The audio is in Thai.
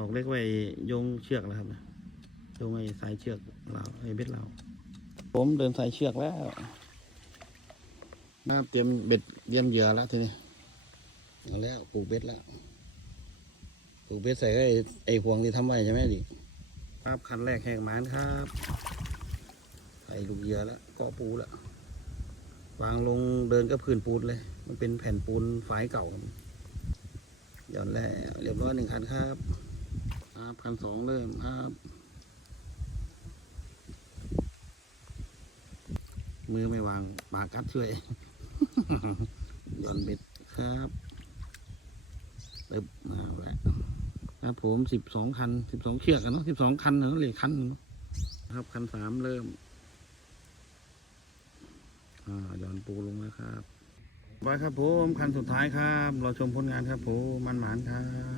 ตอกเล็กไว้โยงเชือกแล้วครับนะโยงไอ้สายเชือกเราไอ้เบ็ดเราผมเดินสายเชือกแล้วน้าเตรียมเบ็ดเตรียมเหยื่อแล้วทีนี้เอาแล้วปลูกเบ็ดแล้วปลูกเบ็ดใส่ไอ้ไอ้ห่วงที่ทำไว้ใช่ไหมดิครับคันแรกแหกหมานครับใส่ลูกเหยื่อแล้วเกาะปูแล้ววางลงเดินกับพื้นปูนเลย มันเป็นแผ่นปูนฝายเก่าหย่อนแล้วเรียบร้อยหนึ่งคันครับ ครับคันสองเริ่มครับ มือไม่วางปากกัดช่วยหย่อนเบ็ดครับตึบมาแล้วครับผมสิบสองคันสิบสองเชือกกันเนาะสิบสองคันเนาะเหลือคันหนึ่งเนอะครับคันสามเริ่ม อ่าหย่อนปูลงแล้วครับไปครับผมคันสุดท้ายครับ เราชมผลงานครับผมมันหมานครับ